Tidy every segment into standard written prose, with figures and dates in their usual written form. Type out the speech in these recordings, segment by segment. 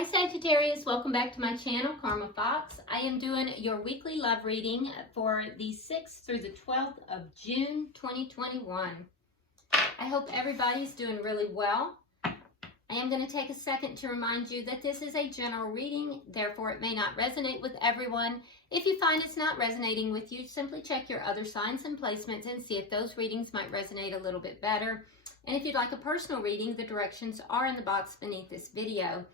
Hi Sagittarius, welcome back to my channel, Karma Fox. I am doing your weekly love reading for the 6th through the 12th of June 2021. I hope everybody's doing really well. I am going to take a second to remind you that this is a general reading, therefore it may not resonate with everyone. If you find it's not resonating with you, simply check your other signs and placements and see if those readings might resonate a little bit better. And if you'd like a personal reading, the directions are in the box beneath this video.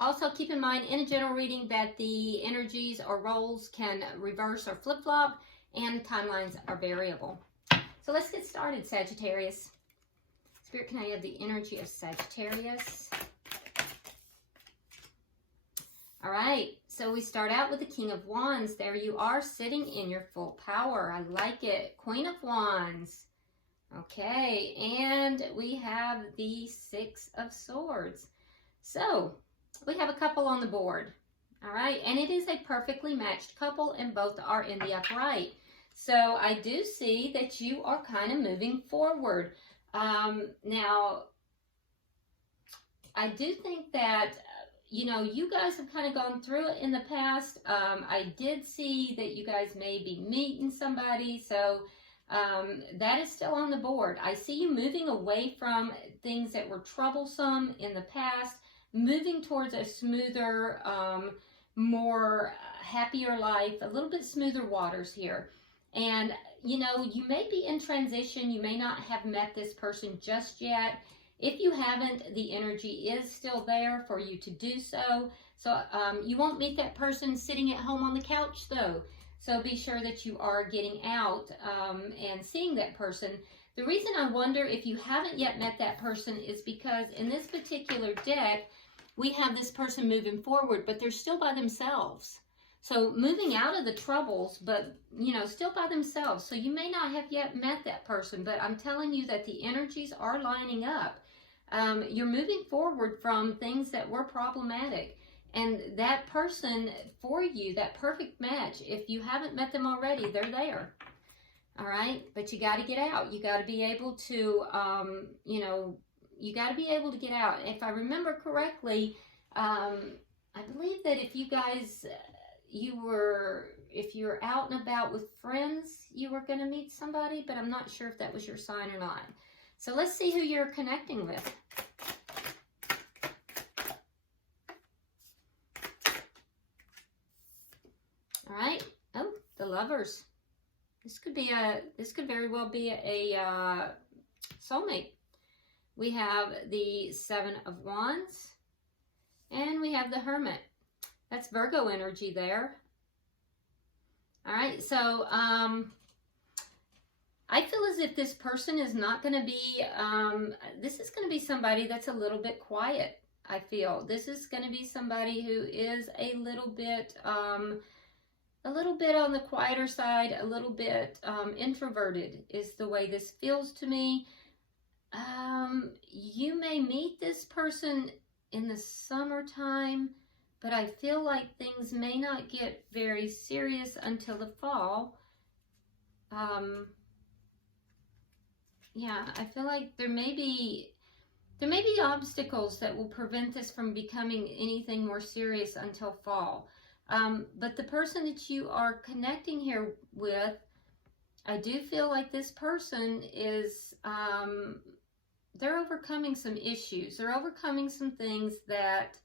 Also keep in mind in a general reading that the energies or roles can reverse or flip-flop and timelines are variable. So let's get started, Sagittarius. Spirit, can I have the energy of Sagittarius? All right, so we start out with the King of Wands. There you are sitting in your full power. I like it. Queen of Wands. Okay, and we have the Six of Swords. So, we have a couple on the board, all right? And it is a perfectly matched couple, and both are in the upright. So, I do see that you are kind of moving forward. Now, I do think that, you guys have kind of gone through it in the past. I did see that you guys may be meeting somebody, so that is still on the board. I see you moving away from things that were troublesome in the past, moving towards a smoother, more happier life, a little bit smoother waters here. And, you may be in transition. You may not have met this person just yet. If you haven't, the energy is still there for you to do so. So you won't meet that person sitting at home on the couch, though. So be sure that you are getting out and seeing that person. The reason I wonder if you haven't yet met that person is because in this particular deck, we have this person moving forward, but they're still by themselves. So moving out of the troubles, but, still by themselves. So you may not have yet met that person, but I'm telling you that the energies are lining up. You're moving forward from things that were problematic. And that person for you, that perfect match, if you haven't met them already, they're there. All right? But you got to get out. You got to be able to, you got to be able to get out. If I remember correctly, I believe that if you guys, if you're out and about with friends, you were going to meet somebody, but I'm not sure if that was your sign or not. So let's see who you're connecting with. All right. Oh, the Lovers. This could very well be a soulmate. We have the Seven of Wands, and we have the Hermit. That's Virgo energy there. All right, so I feel as if this person is not going to be, this is going to be somebody that's a little bit quiet, I feel. This is going to be somebody who is a little bit on the quieter side, a little bit introverted is the way this feels to me. You may meet this person in the summertime, but I feel like things may not get very serious until the fall. Yeah, I feel like there may be obstacles that will prevent this from becoming anything more serious until fall. But the person that you are connecting here with, I do feel like this person is, they're overcoming some issues. They're overcoming some things that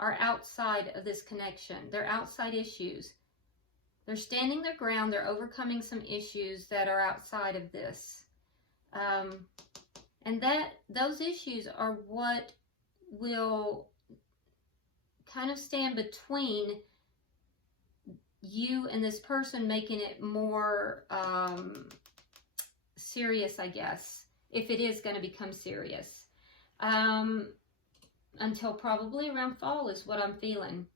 are outside of this connection. They're outside issues. They're standing their ground. They're overcoming some issues that are outside of this. And those issues are what will kind of stand between you and this person, making it more serious, I guess, if it is going to become serious. Until probably around fall is what I'm feeling.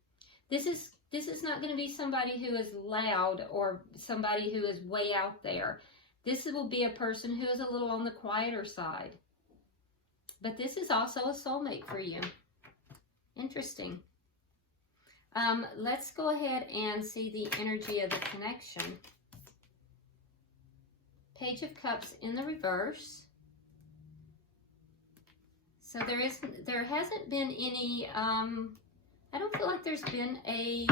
This is not going to be somebody who is loud or somebody who is way out there. This will be a person who is a little on the quieter side. But this is also a soulmate for you. Interesting. Let's go ahead and see the energy of the connection. Page of Cups in the reverse. So there hasn't been any, I don't feel like there's been I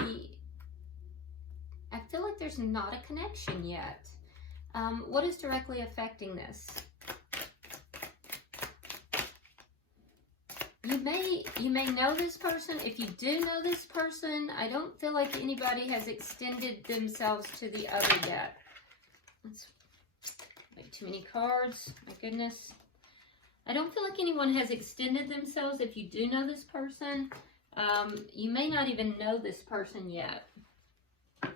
feel like there's not a connection yet. What is directly affecting this? You may know this person. If you do know this person, I don't feel like anybody has extended themselves to the other yet. That's way too many cards. My goodness. I don't feel like anyone has extended themselves. If you do know this person, you may not even know this person yet. All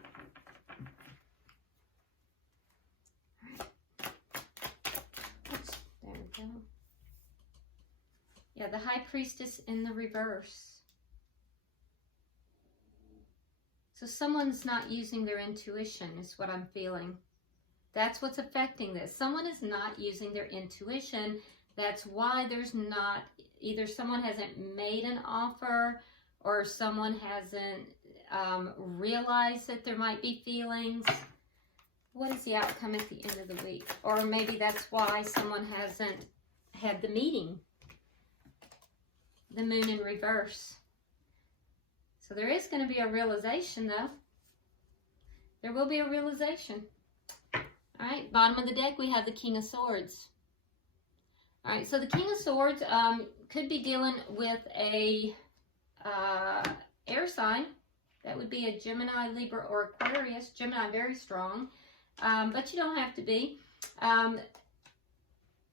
right. Oops, there we go. Yeah, the High Priestess in the reverse. So someone's not using their intuition is what I'm feeling. That's what's affecting this. Someone is not using their intuition. That's why there's not, either someone hasn't made an offer or someone hasn't realized that there might be feelings. What is the outcome at the end of the week? Or maybe that's why someone hasn't had the meeting. The Moon in reverse. So there is going to be a realization though. There will be a realization. All right, bottom of the deck we have the King of Swords. All right, so the King of Swords could be dealing with a air sign. That would be a Gemini, Libra, or Aquarius. Gemini, very strong, but you don't have to be.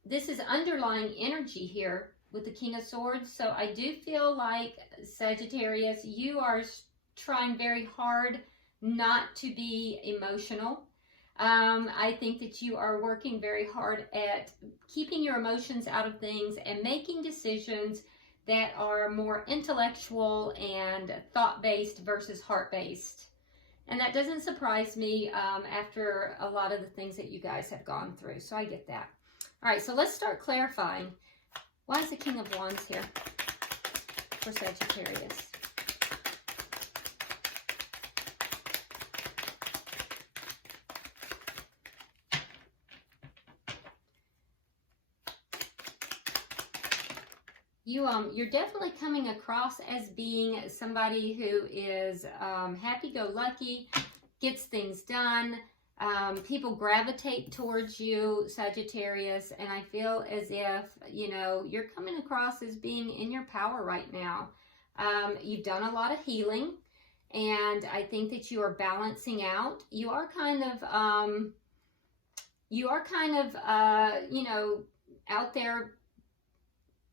This is underlying energy here with the King of Swords. So I do feel like, Sagittarius, you are trying very hard not to be emotional. I think that you are working very hard at keeping your emotions out of things and making decisions that are more intellectual and thought-based versus heart-based. And that doesn't surprise me after a lot of the things that you guys have gone through. So I get that. All right, so let's start clarifying. Why is the King of Wands here for Sagittarius? You're definitely coming across as being somebody who is happy-go-lucky, gets things done. People gravitate towards you, Sagittarius, and I feel as if, you know, you're coming across as being in your power right now. You've done a lot of healing, and I think that you are balancing out. You are kind of, you know, out there,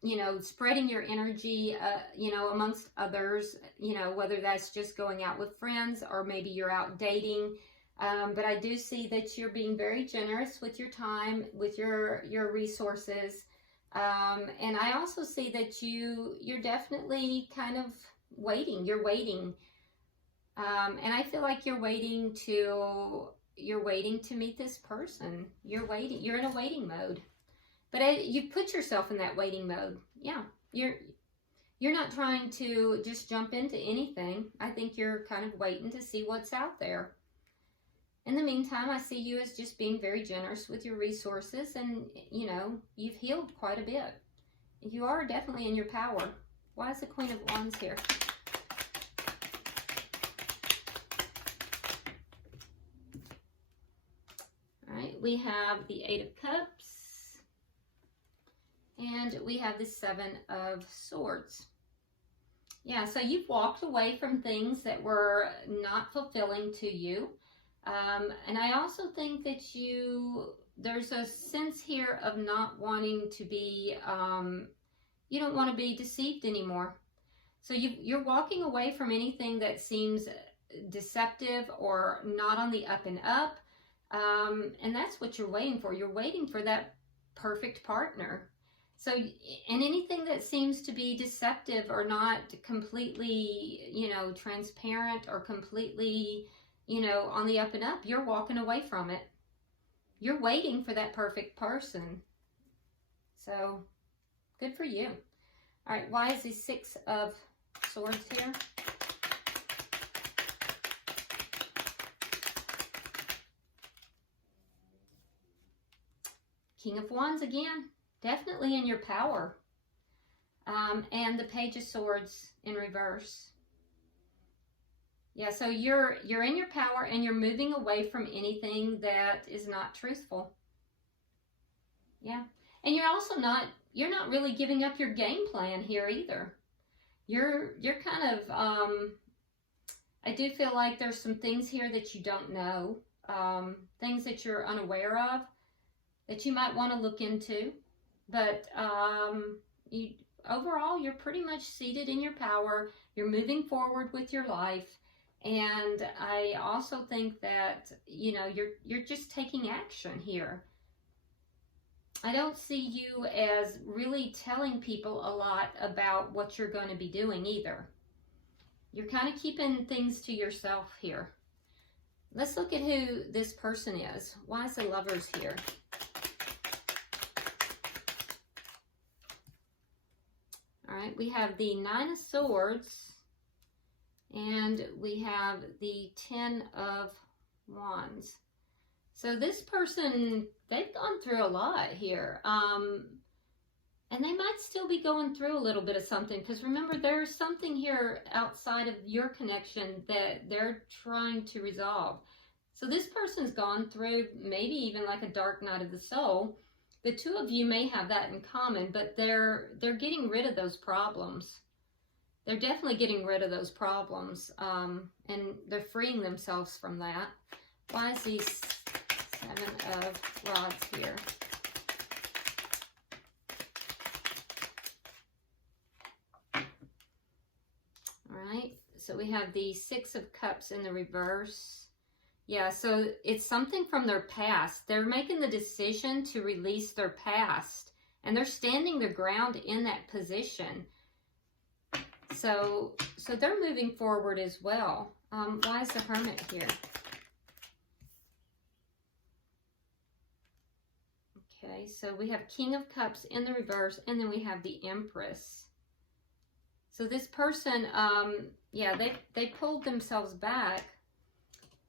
you know, spreading your energy, you know, amongst others, you know, whether that's just going out with friends or maybe you're out dating. But I do see that you're being very generous with your time, with your resources. And I also see that you're definitely kind of waiting. You're waiting. And I feel like you're waiting to meet this person. You're waiting. You're in a waiting mode. But you put yourself in that waiting mode. Yeah. You're not trying to just jump into anything. I think you're kind of waiting to see what's out there. In the meantime, I see you as just being very generous with your resources, and, you know, you've healed quite a bit. You are definitely in your power. Why is the Queen of Wands here? All right, we have the Eight of Cups, and we have the Seven of Swords. Yeah, so you've walked away from things that were not fulfilling to you. And I also think that there's a sense here of not wanting to be, you don't want to be deceived anymore. So you're walking away from anything that seems deceptive or not on the up and up. And that's what you're waiting for. You're waiting for that perfect partner. So, and anything that seems to be deceptive or not completely, you know, transparent or completely, you know, on the up and up, you're walking away from it. You're waiting for that perfect person. So, good for you. All right, why is the Six of Swords here? King of Wands again. Definitely in your power. and the Page of Swords in reverse. Yeah, so you're in your power and you're moving away from anything that is not truthful. Yeah. And you're also not really giving up your game plan here either. You're kind of I do feel like there's some things here that you don't know, things that you're unaware of that you might want to look into, but overall you're pretty much seated in your power. You're moving forward with your life. And I also think that, you know, you're just taking action here. I don't see you as really telling people a lot about what you're going to be doing either. You're kind of keeping things to yourself here. Let's look at who this person is. Why is the Lovers here? All right, we have the Nine of Swords. And we have the Ten of Wands. So this person, they've gone through a lot here. And they might still be going through a little bit of something. Because remember, there's something here outside of your connection that they're trying to resolve. So this person's gone through maybe even like a dark night of the soul. The two of you may have that in common, but they're getting rid of those problems. They're definitely getting rid of those problems, and they're freeing themselves from that. Why is the Seven of Rods here? All right, so we have the Six of Cups in the reverse. Yeah, so it's something from their past. They're making the decision to release their past, and they're standing their ground in that position. So they're moving forward as well. Why is the Hermit here? Okay, so we have King of Cups in the reverse, and then we have the Empress. So this person, yeah, they pulled themselves back.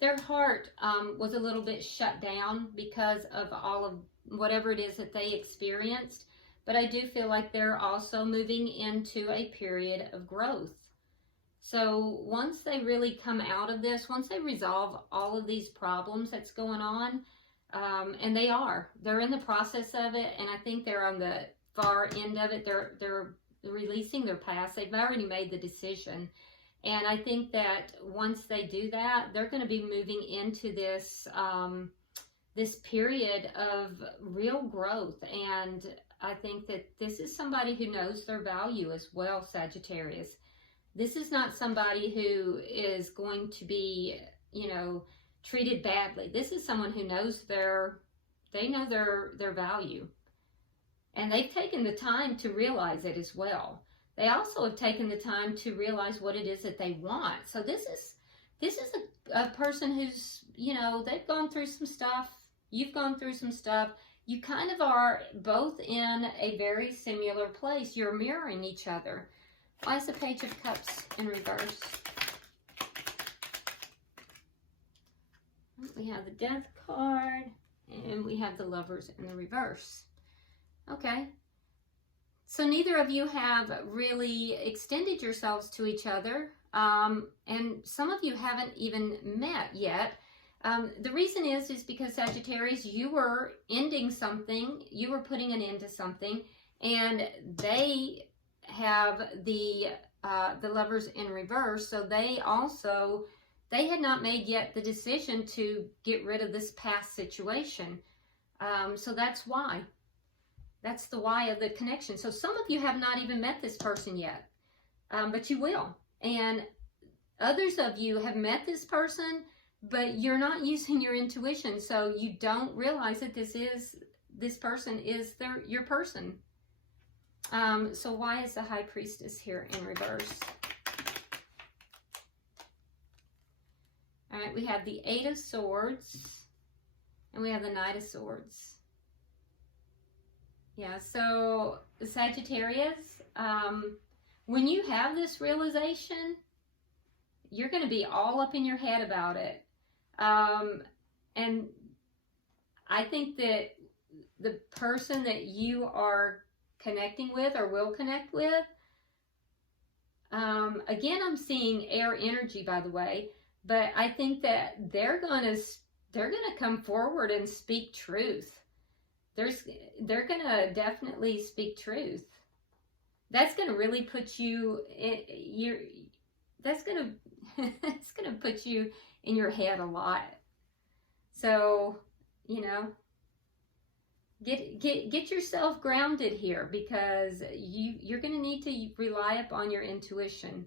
Their heart was a little bit shut down because of all of whatever it is that they experienced. But I do feel like they're also moving into a period of growth. So once they really come out of this, once they resolve all of these problems that's going on, and they're in the process of it, and I think they're on the far end of it. They're releasing their past. They've already made the decision. And I think that once they do that, they're going to be moving into this, this period of real growth. And I think that this is somebody who knows their value as well, Sagittarius. This is not somebody who is going to be, you know, treated badly. This is someone who knows their value. And they've taken the time to realize it as well. They also have taken the time to realize what it is that they want. So this is a person who's, you know, they've gone through some stuff. You've gone through some stuff. You kind of are both in a very similar place. You're mirroring each other. Why is the Page of Cups in reverse? We have the Death card, and we have the Lovers in the reverse. Okay. So neither of you have really extended yourselves to each other, and some of you haven't even met yet. The reason is because Sagittarius, you were ending something, you were putting an end to something, and they have the Lovers in reverse, so they had not made yet the decision to get rid of this past situation. So that's why. That's the why of the connection. So some of you have not even met this person yet, but you will. And others of you have met this person, but you're not using your intuition, so you don't realize that this person is your person. So why is the High Priestess here in reverse? All right, we have the Eight of Swords, and we have the Knight of Swords. Yeah, so Sagittarius, when you have this realization, you're going to be all up in your head about it. And I think that the person that you are connecting with or will connect with. Again, I'm seeing air energy, by the way, but I think that they're gonna come forward and speak truth. They're gonna definitely speak truth. That's gonna really put you it's gonna put you in your head a lot. So, you know, get yourself grounded here, because you're going to need to rely upon your intuition.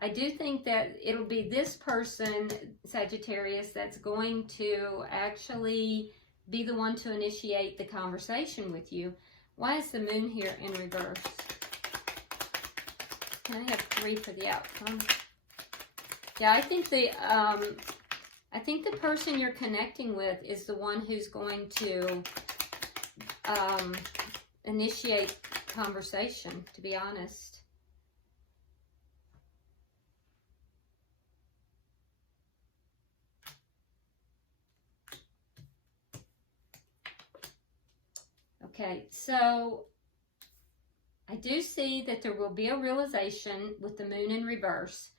I do think that it'll be this person, Sagittarius, that's going to actually be the one to initiate the conversation with you. Why is the moon here in reverse? I have 3 for the outcome. Yeah, I think the person you're connecting with is the one who's going to initiate conversation, to be honest. Okay, so I do see that there will be a realization with the moon in reverse,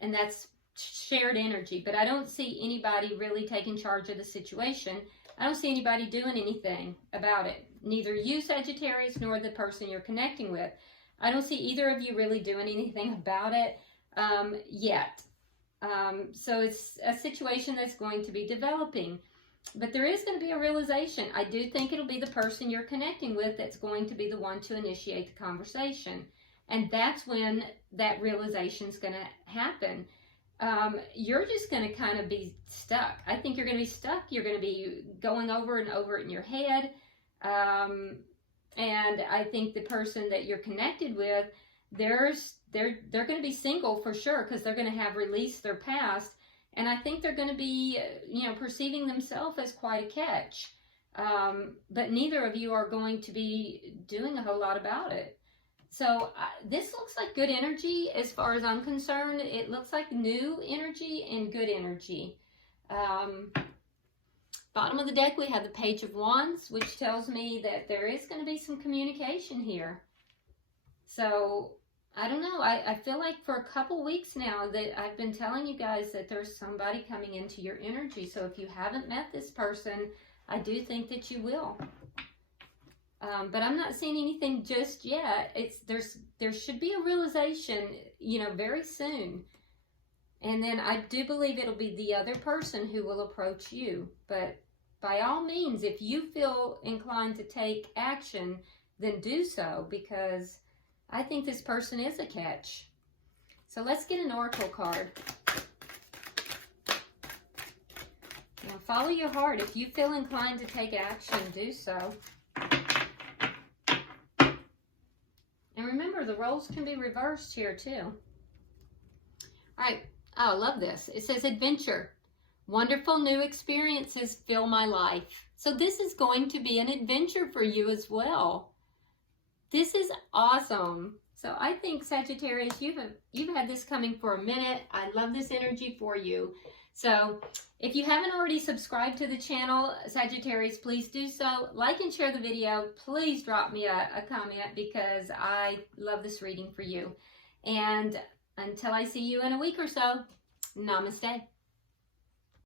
and that's shared energy, but I don't see anybody really taking charge of the situation. I don't see anybody doing anything about it. Neither you, Sagittarius, nor the person you're connecting with. I don't see either of you really doing anything about it yet. So it's a situation that's going to be developing. But there is going to be a realization. I do think it'll be the person you're connecting with that's going to be the one to initiate the conversation. And that's when that realization is going to happen. You're just going to kind of be stuck. I think you're going to be stuck. You're going to be going over and over it in your head. And I think the person that you're connected with, they're going to be single for sure, because they're going to have released their past. And I think they're going to be, perceiving themselves as quite a catch. But neither of you are going to be doing a whole lot about it. So this looks like good energy as far as I'm concerned. It looks like new energy and good energy. Bottom of the deck, we have the Page of Wands, which tells me that there is going to be some communication here. So I don't know. I feel like for a couple weeks now that I've been telling you guys that there's somebody coming into your energy. So if you haven't met this person, I do think that you will. But I'm not seeing anything just yet. There should be a realization, very soon. And then I do believe it'll be the other person who will approach you. But by all means, if you feel inclined to take action, then do so, because I think this person is a catch. So let's get an oracle card. Now follow your heart. If you feel inclined to take action, do so. And remember, the roles can be reversed here too. All right. Oh, I love this. It says adventure. Wonderful new experiences fill my life. So this is going to be an adventure for you as well. This is awesome. So I think, Sagittarius, you've had this coming for a minute. I love this energy for you. So if you haven't already subscribed to the channel, Sagittarius, please do so. Like and share the video. Please drop me a comment, because I love this reading for you. And until I see you in a week or so, namaste.